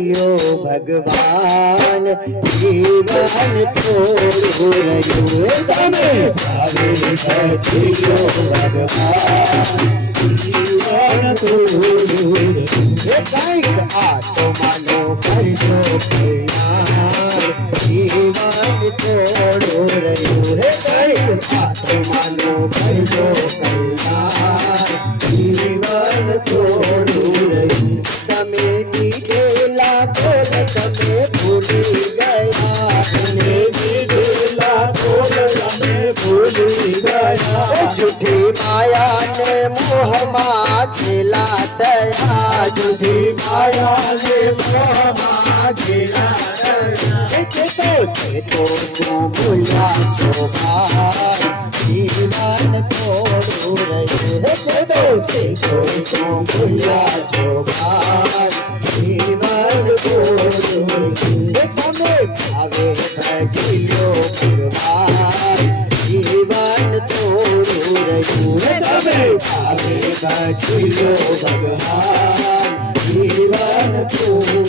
લ્યો ભગવાન જીવન થોડું રહ્યું તમે ભાવે ભજી લ્યો ભગવાન જીવન થોડું કંઈક આત્માનો કરજો કલ્યાણ જીવન થોડું રહ્યું કંઈક આત્માનો કરજો કલ્યાણ જીવન થોડું રહ્યું તમે દીધેલા બોલ તમે ભૂલી ગયા તમે દીધેલા બોલ તમે ભૂલી ગયા જૂઠી માયાને મોહમાં ઘેલા થયા જૂઠી માયાને મોહમાં ઘેલા થયા તો ભૂલ્યા છો ભાઈ જીવન થોડું રહ્યું તો ભૂલ્યા છો ભાઈ જીવન થોડું તમે ભાવે ભજી લ્યો ભગવાન જીવન થોડું રહ્યું તમે ભાવે ભજી લ્યો ભગવાન જીવન થોડું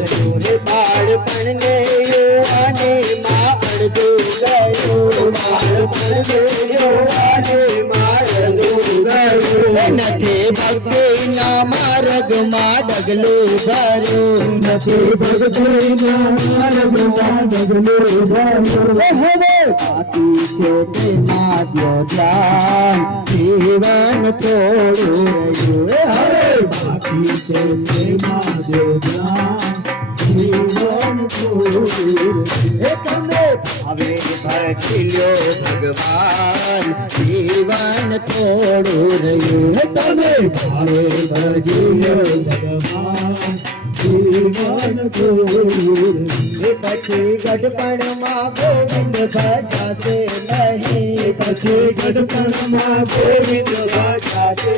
રહ્યું બાળપણને યુવાનીમાં અડધું ગયું બાળપણને યુવાનીમાં અડધું ગયું નથી ભક્તિના માર્ગમાં ડગલું ભર્યું નથી ભક્તિના માર્ગમાં ડગલું ભર્યું હવે બાકી છે તેમાં દ્યો ધ્યાન જીવન થોડું રહ્યું હવે બાકી છે તેમાં દ્યો ધ્યાન જીવન થોડું તમે હવે ભજી લ્યો ભગવાન જીવન થોડું રહ્યું તમે હવે ભજી લ્યો ભગવાન જીવન થોડું પછી ગઢપણમાં ગોવિંદ ભજાશે નહીં પછી ગઢપણમાં ગોવિંદ ભજાશે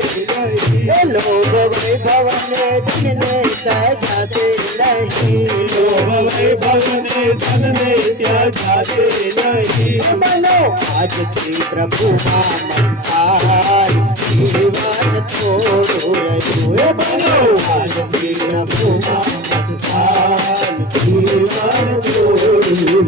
નહીં લોભ વૈભવને ધનને સજાશે નહીં લોભ વૈભવને ધનને ત્યજાશે નહીં બનો આજથી પ્રભુમાં મસ્તાન જીવન થોડું રહ્યું બનો આજથી પ્રભુમાં મસ્તાન જીવન થોડું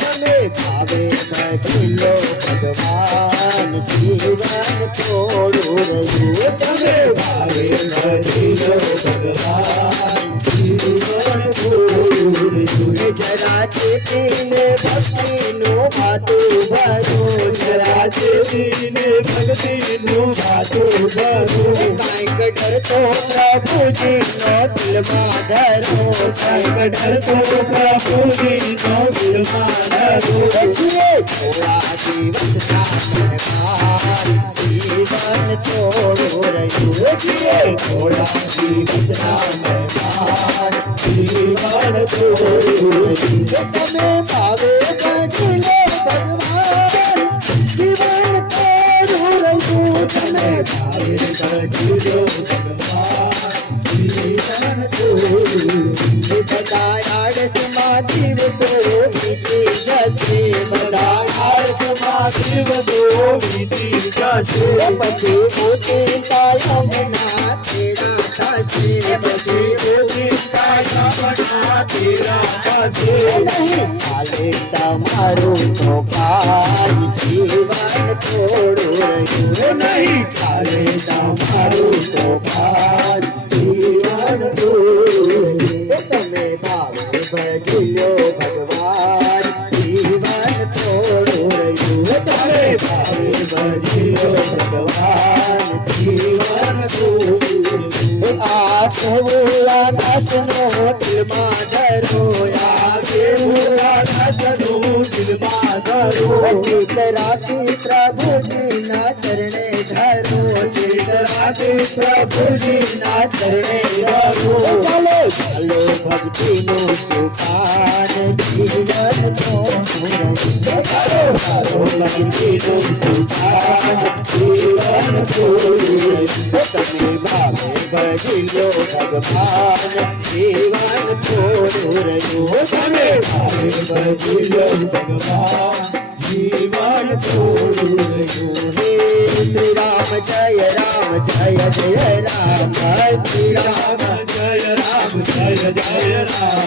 તમે ભાવે ભજી લો ભગવાન જીવન થોડું રહ્યું તમે ભાવે ભજી લો ભગવાન જીવન થોડું રહ્યું જરા ચેતીને ભક્તિનું ભાતું ભરું જરા ચેતીને ભક્તિનું ભાતું ભરું કાંઈક ડરતો પ્રભુજીનો દિલમાં ધરો કાંઈક ડરતો પ્રભુજીનો દિલમાં ધરો છીએ થોડા દિવસના સરકાર જીવન થોડું રહ્યું છીએ થોડા દિવસના સરકાર જીવન થોડું રહ્યું તમે ભાવે ભજી લો ભગવાન જીવન થોડું રહ્યું તમે ભાવે ભજી લો ભગવાન જીવન થોડું બધા આળસમાં દિવસો વીતી જશે બધા આળસમાં દિવસો વીતી જશે પછી ઓછી કાયમના તેરા થશે પછી ઓછી કાયમના તેરા થશે નહીં ચાલે તમારું તો કાલ જીવન થોડું રહ્યું નહીં ચાલે તમારું તો કાલ જીવન થોડું તમે ભાવે ભજી લ્યો ભગવાન જીવન થોડું રહ્યું તમે ભાવે ભજી લ્યો ભગવાન જીવન થોડું આ કેવલા દાસનો દિલમાં ધરો આ કેવલા દાસનો દિલમાં ધરો ચિત રાખી પ્રભુજીના ચરણે ધરો ચિત રાખી પ્રભુજીના ચરણે ધરો ચાલો ચાલો ભક્તિનું સુખાન જીવન થોડું ચાલો ચાલો ભક્તિનું સુખાન જીવન થોડું તમે ભાવે ભજી લો ભગવાન જીવન થોડું રહ્યું તમે ભાવે ભજી લો ભગવાન जीवन तोडून घेऊ. हे श्रीराम जय राम जय जय राम श्रीराम जय राम जय जय राम.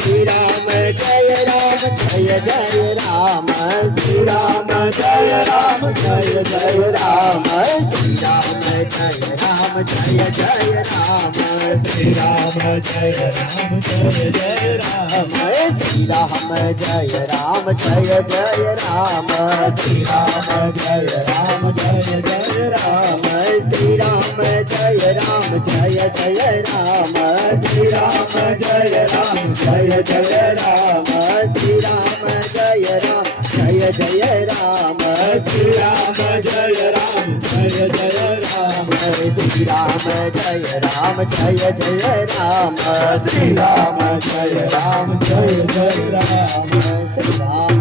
श्रीराम जय राम जय जय राम श्रीराम जय राम जय जय राम. श्रीराम जय राम जय जय राम श्रीराम जय राम जय जय राम. श्रीराम जय राम जय जय राम श्रीराम जय राम जय जय राम. श्रीराम जय राम जय जय राम श्रीराम जय राम जय जय राम. श्रीराम जय राम जय जय राम श्रीराम जय राम जय जय राम. श्रीराम जय राम जय जय राम श्रीराम जय राम जय जय राम. श्रीराम